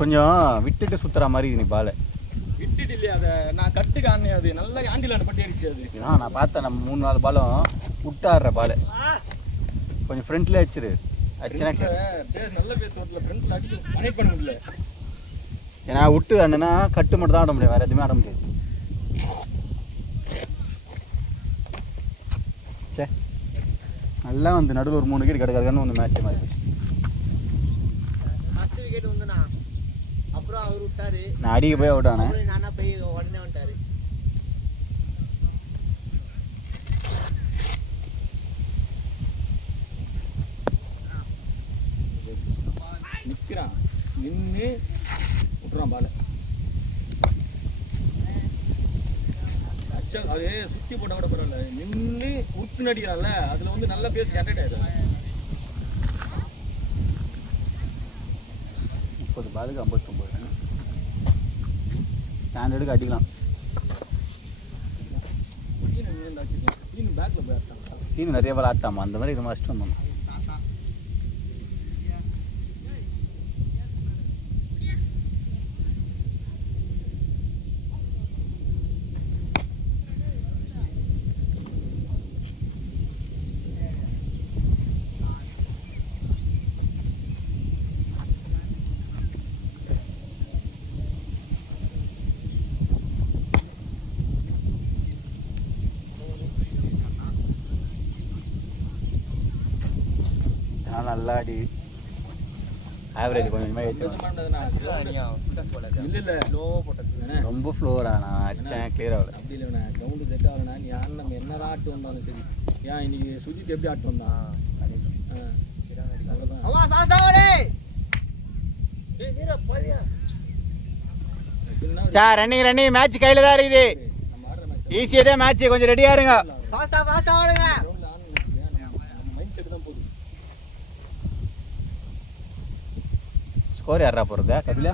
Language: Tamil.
கொஞ்சம் விட்டுட்டு சுற்றுற மாதிரி நீ பால் விட்டுட்டு இல்லையா அதை நான் கட்டு காணே அது நல்லா ஆண்டிலான பட்டி அடிச்சு அது நான் பார்த்தேன் நம்ம 3-4 பாலும் விட்டாடுற பால் கொஞ்சம் ஃப்ரண்ட்ல அடிச்சிரு அடிச்சுனா நல்ல பேசுறதுல ஃப்ரண்ட்ல அடிச்சு கனெக்ட் பண்ண முடியல ஏன்னா விட்டு அண்ணனா கட்டு மட்டும் தான் ஆட முடியும் வேறு எதுவுமே ஆட முடியாது சே நல்லா வந்து நடுவில் ஒரு 3 விக்கெட் கிடக்காதுன்னு வந்து மேட்ச் மாதிரி ஃபர்ஸ்ட் விக்கெட் வந்துனா அப்புறம் அவர் விட்டாரு நான் அடிக்க போய் அவுட் ஆனேன் நானா போய் உடனே வந்துட்டாரு நிற்கிறான் நின்று விட்டுறான் பாலை அச்சா அதே சுற்றி போட்ட கூட பரவாயில்ல நின்று உத்து நடிக்கிறான்ல அதில் வந்து நல்ல பேஸ் ஜென்ரேட் ஆகிடும் 30 பாலுக்கு 59 ரன் ஸ்டாண்டர்டுக்கு அடிக்கலாம் பேக்கில் போய் ஆட்டான் சீன் நிறைய பால் ஆட்டாமா அந்த மாதிரி இது மாதிரி வந்தோம் நல்லா அடி ஆவரேஜ் கொஞ்சம் இல்லை லோவாக போட்டது ரொம்ப ஃப்ளோரா நான் அடிச்சேன் கிளியர் ஆகல அப்படி இல்லைண்ணா கிரவுண்டு செட் ஆகலண்ணா நீ யாரும் நம்ம என்னதான் ஆட்டு வந்தாலும் சரி ஏன் இன்னைக்கு சுஜித் எப்படி ஆட்டு வந்தான் சார் ரன்னிங் மேட்ச் கையில் தான் இருக்குது ஈஸியாக தான் மேட்ச் கொஞ்சம் ரெடியாக இருங்க மைண்ட் செட் தான் போகுது ஸ்கோர் யாரா போகிறது கபிலா